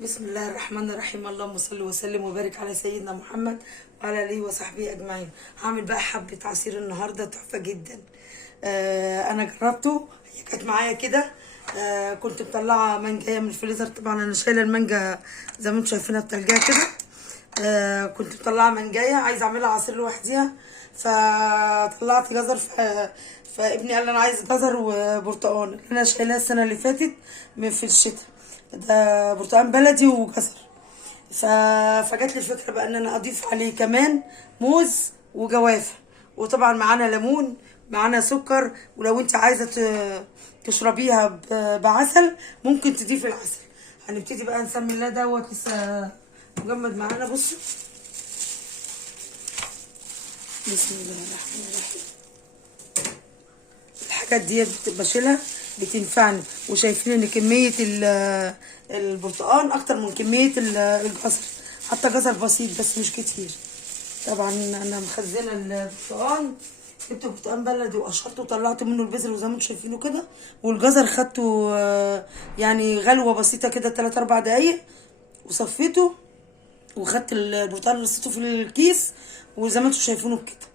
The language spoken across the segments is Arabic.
بسم الله الرحمن الرحيم. اللهم صل وسلم وبارك على سيدنا محمد وعلى اله وصحبه اجمعين. هعمل بقى حبه عصير النهارده تحفه جدا. انا جربته، هي كانت معايا كده. كنت مطلعه مانجايه من الفريزر، طبعا انا شايله المانجا زي ما انتم شايفينها بتلجاه كده. كنت مطلعه مانجايه عايزه اعملها عصير لوحديها، فطلعت جزر. فابني قال لي انا عايز جزر وبرتقال اللي انا شايلاه السنه اللي فاتت في الشتاء، ده برتقال بلدي وجزر. فجات لي الفكره بقى ان انا اضيف عليه كمان موز وجوافه، وطبعا معانا ليمون، معانا سكر، ولو انت عايزه تشربيها بعسل ممكن تضيفي العسل. هنبتدي بقى نسمي الله دوت لسه مجمد معانا. بصوا، بسم الله الرحمن الرحيم. الحاجات ديت بشيلها بتنفعني، وشايفين ان كميه البرتقال اكتر من كميه الجزر، حتى جزر بسيط بس مش كتير. طبعا انا مخزنه البرتقال، جبت برتقال بلدي وقشرته وطلعت منه البذر وزي ما انتم شايفينه كده، والجزر خدته يعني غلوه بسيطه كده 3 4 دقايق وصفيته، وخدت البرتقال رصيته في الكيس وزي ما انتم شايفينه كده.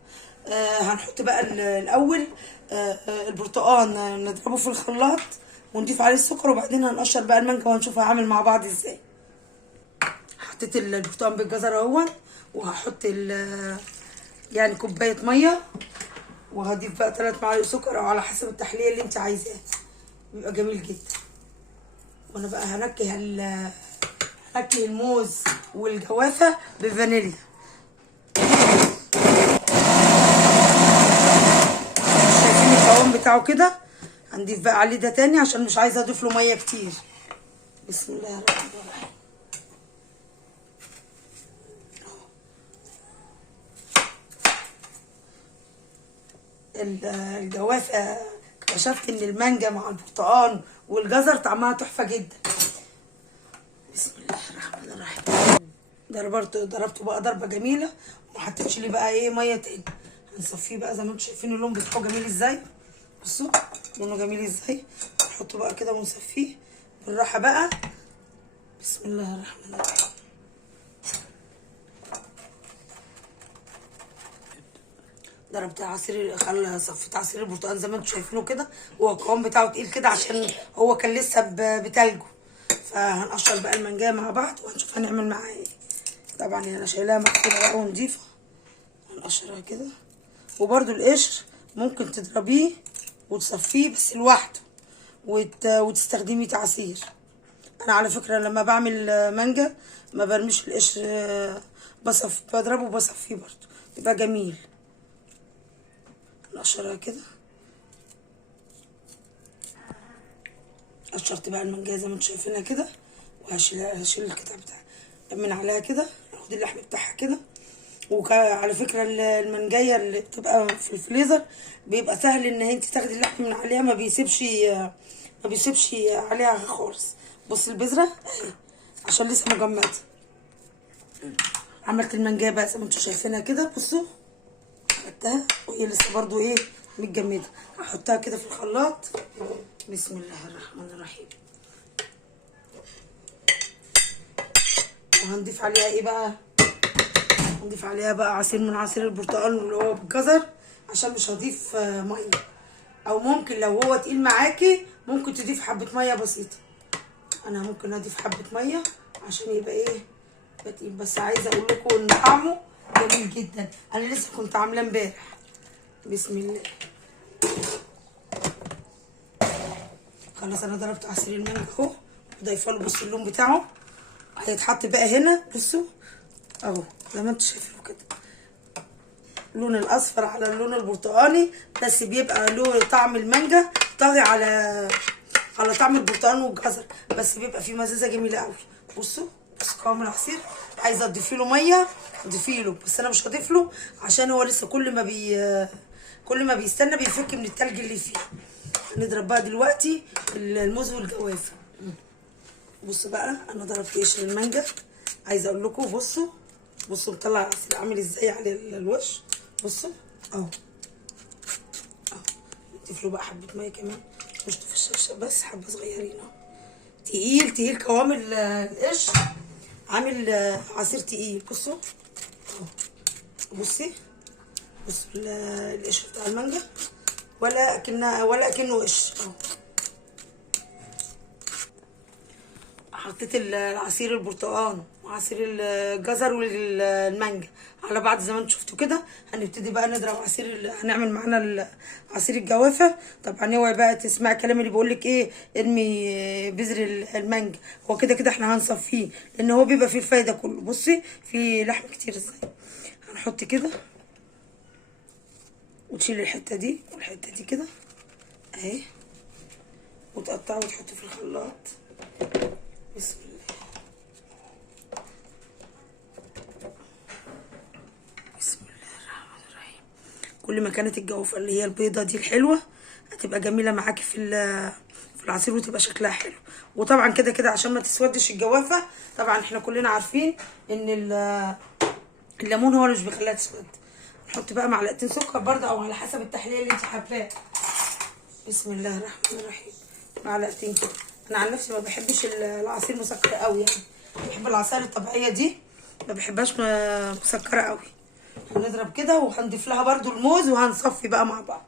هنحط بقى الاول البرتقال نضربه في الخلاط ونضيف عليه السكر، وبعدين هنقشر بقى المانجا وهنشوف هعمل مع بعض ازاي. حطيت البرتقال بالجزر اهون، وهحط يعني كوبايه ميه، وهضيف بقى 3 معالق سكر او على حسب التحليه اللي انت عايزاه، بيبقى جميل جدا. وانا بقى هنكه الموز والجوافه بفانيليا. شايفين القوام بتاعه كده؟ هنضيف بقى عليه ده تاني عشان مش عايزه اضيف له ميه كتير. بسم الله الرحمن الرحيم. الجوافه اكتشفت ان المانجا مع البرتقال والجزر طعمها تحفه جدا. بسم الله الرحمن الرحيم. ضربته بقى ضربه جميله، وما حطيتش ليه بقى ايه ميه تاني. هنصفيه بقى زي ما انتم شايفين اللون بتاعه جميل ازاي. بصوا لونه جميل ازاي. نحطه بقى كده ونصفيه بالراحه بقى. بسم الله الرحمن الرحيم. صفيت عصير البرتقال زي ما انتم شايفينه كده، هو القوام بتاعه تقيل كده عشان هو كان لسه بتلجه. فهنقشر بقى المانجايه مع بعض وهنشوف هنعمل معاها ايه. طبعا انا شايلاها مغسوله بقى ونضيفه، هنقشرها كده. وبرده القشر ممكن تضربيه وتصفيه بس لوحده وتستخدميه تعصير. انا على فكره لما بعمل مانجا ما برميش القشر، بضربه وبصفيه برده بيبقى جميل. نقشرها كده. قشرت بقى المانجا زي ما انتم شايفينها كده، هشيل القطع بتاعها من عليها كده، اخد اللحم بتاعها كده. وعلى فكره المانجايه اللي بتبقى في الفريزر بيبقى سهل ان انت تاخدي اللحم من عليها، ما بيسيبش عليها خالص. بص البذره عشان لسه مجمده. عملت المانجايه بقى زي ما انتم شايفينها كده. بصوا خدتها وهي لسه برضو ايه متجمده. هحطها كده في الخلاط. بسم الله الرحمن الرحيم. وهنضيف عليها ايه بقى؟ هنضيف عليها بقى عصير من عصير البرتقال اللي هو بالجزر، عشان مش هضيف ميه. او ممكن لو هو تقيل معاكي ممكن تضيف حبه ميه بسيطه. انا ممكن اضيف حبه ميه عشان يبقى ايه تقيل. بس عايزه اقول لكم ان طعمه جميل جدا، انا لسه كنت عاملاه امبارح. بسم الله. خلاص انا ضربت عصير المانجا اهو، ضايفه له. بصوا اللون بتاعه هيتحط بقى هنا. بصوا اهو زي ما انتم شايفينه كده، اللون الاصفر على اللون البرتقالي، بس بيبقى له طعم المانجا طاغي على طعم البرتقال والجزر، بس بيبقى فيه مزازه جميله قوي. بصوا قوام العصير. عايزه تضيفي له ميه ضيفي له، بس انا مش هضيف له عشان هو لسه كل ما بيستنى بيفك من التلج اللي فيه. هنضرب بقى دلوقتي الموز والجوافه. بصوا بقى انا ضربت قشر المانجا. عايزه اقول لكم بصوا مطلع العصير عامل ازاي على الوش. بصوا اهو نضيف له بقى حبه ميه كمان، مش في الشفشه بس حبه صغيرين اهو. تقيل تقيل قوام القشر، عامل عصير تقيل. بصوا اهو، بصي، بصوا القشر بتاع المانجا ولا اكنه قشر اهو. حطيت العصير البرتقال وعصير الجزر والمانجا على بعض زي ما انتم شفتوا كده. هنبتدي بقى نضرب هنعمل معانا عصير الجوافه. طبعا اوعي بقى تسمعي الكلام اللي بيقول لك ايه ارمي بذر المانجا، هو كده كده احنا هنصفيه لان هو بيبقى فيه الفايده كله. بصي فيه لحم كتير ازاي. هنحط كده وتشيل الحته دي والحته دي كده اهي، وتقطعه وتحطه في الخلاط. بسم الله، بسم الله الرحمن الرحيم. كل ما كانت الجوافه اللي هي البيضه دي الحلوه هتبقى جميله معاكي في العصير وتبقى شكلها حلو. وطبعا كده كده عشان ما تسودش الجوافه، طبعا احنا كلنا عارفين ان الليمون هو اللي مش بيخليها تسود. نحط بقى معلقتين سكر برده او على حسب التحليه اللي انت حباه. بسم الله الرحمن الرحيم. معلقتين كده. انا عن نفسي ما بحبش العصير مسكر قوي يعني، بحب العصائر الطبيعيه دي، ما بحبهاش مسكره قوي. هنضرب كده وهنضيف لها برده الموز وهنصفي بقى مع بعض.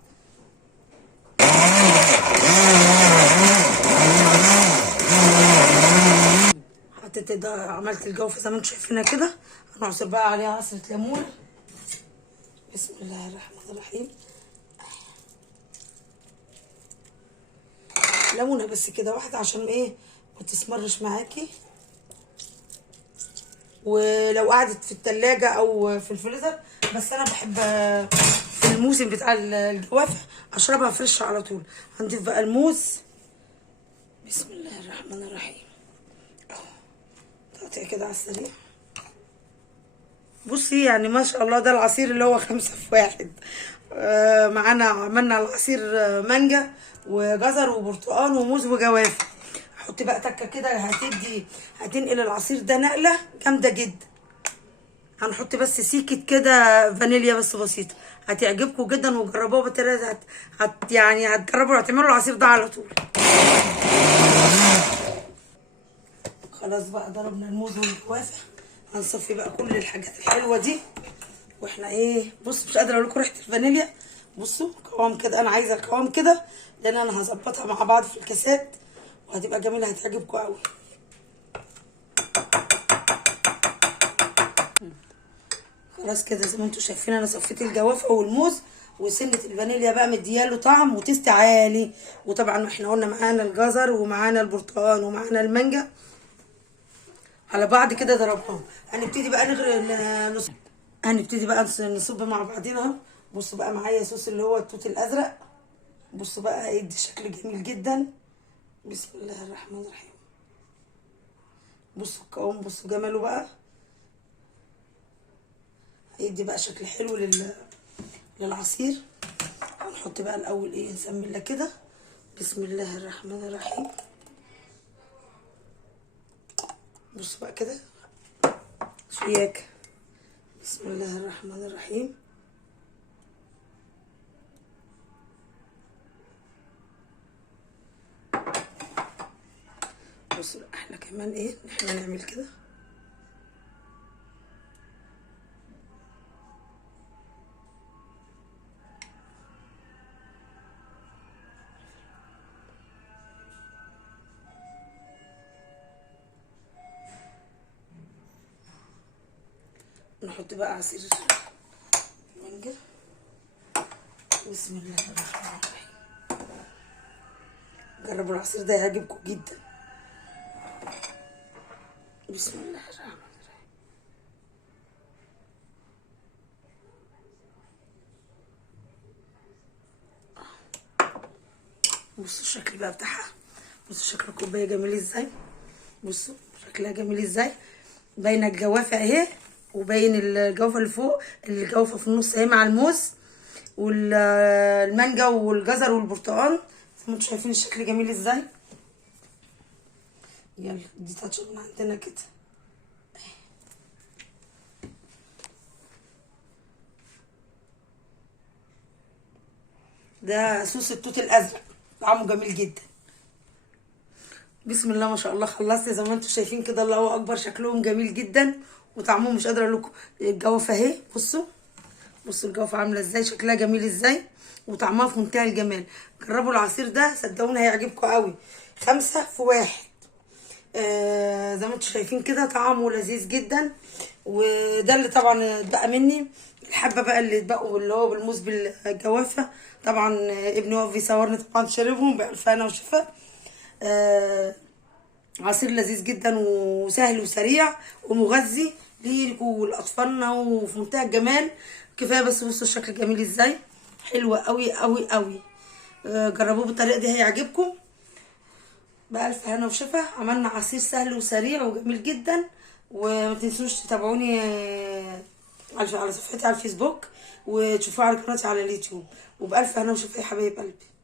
حطيت عملت الجوافه زي ما انتم شايفينها كده. هنعصر بقى عليها عصره ليمون. بسم الله الرحمن الرحيم. ليمونه بس كده واحده عشان ايه ما تسمرش معاكي. ولو قعدت في التلاجة او في الفريزر، بس انا بحب في الموسم بتاع الجوافة اشربها فريش على طول. هنضيف بقى الموز. بسم الله الرحمن الرحيم اهو، تقطيع كده على السريع. بصي يعني ما شاء الله ده العصير اللي هو 5 في 1. معانا عملنا العصير مانجا وجزر وبرتقال وموز وجوافة. احط بقى تكه كده هتنقل العصير ده نقله جامده جدا. هنحط بس سيكه كده فانيليا بس بسيطه، هتعجبكم جدا وجربوها بالطريقه دي. يعني هتجربوا تعملوا العصير ده على طول. خلاص بقى ضربنا الموز والجوافه. هنصفي بقى كل الحاجات الحلوه دي. واحنا ايه، بصوا مش قادره اقول لكم ريحه الفانيليا. بصوا قوام كده، انا عايزه القوام كده لان انا هظبطها مع بعض في الكاسات وهتبقى جميله، هتعجبكم قوي. خلاص كده زي ما انتم شايفين انا صفيت الجوافه والموز، وسنه الفانيليا بقى مدياله طعم وتيست عالي. وطبعا احنا قلنا معانا الجزر ومعانا البرتقال ومعانا المانجا على بعض كده ضربناهم. هنبتدي بقى هنبتدي بقى نصب مع بعضينا اهو. بصوا بقى معايا صوص اللي هو التوت الازرق. بصوا بقى هيدي شكل جميل جدا. بسم الله الرحمن الرحيم. بصوا القوام، بصوا جماله بقى، هيدي بقى شكل حلو للعصير. هنحط بقى الاول ايه، نسمي الله كده. بسم الله الرحمن الرحيم. بصوا بقى كده شياكه. بسم الله الرحمن الرحيم. بصوا احنا كمان ايه، احنا نعمل كده. نحط بقى عصير مانجا. بسم الله الرحمن الرحيم. جربوا العصير ده هيعجبكم جدا. بسم الله الرحمن الرحيم. بصوا الشكل بقى بتاعها، بصوا شكل الكوبايه جميل ازاي. بصوا شكلها جميل ازاي، باينه الجوافه اهي وباين الجوافه اللي فوق، الجوافه في النص اهي مع الموز والمانجا والجزر والبرتقال زي ما انتم شايفين الشكل جميل ازاي. يلا دي تاتش من عندنا كده. ده صوص التوت الازرق طعمه جميل جدا. بسم الله ما شاء الله خلصت زي ما انتم شايفين كده، الله اكبر، شكلهم جميل جدا وطعمهم مش قادره اقول لكم. الجوافه اهي، بصوا الجوافه عامله ازاي، شكلها جميل ازاي، وطعمها في منتهى الجمال. جربوا العصير ده صدقوني هيعجبكم قوي. 5 في 1. زي ما انتم شايفين كده طعمه لذيذ جدا. وده اللي طبعا اتبقى مني. الحبه بقى اللي اتبقوا اللي هو بالموز بالجوافه، طبعا ابني واقف بيصورني، طبعا شربهم بألف هنا وشفا. عصير لذيذ جدا وسهل وسريع ومغذي ليكوا ولأطفالنا وفي منتهى الجمال. كفايه بس بصوا الشكل جميل ازاي، حلوة قوي قوي قوي. جربوه بالطريقه دي هيعجبكم. بألف هنا وشفا. عملنا عصير سهل وسريع وجميل جدا. وما تنسوش تتابعوني على صفحتي على الفيسبوك، وتشوفوها على قناتي على اليوتيوب. وبألف هنا وشفا يا حبايب قلبي.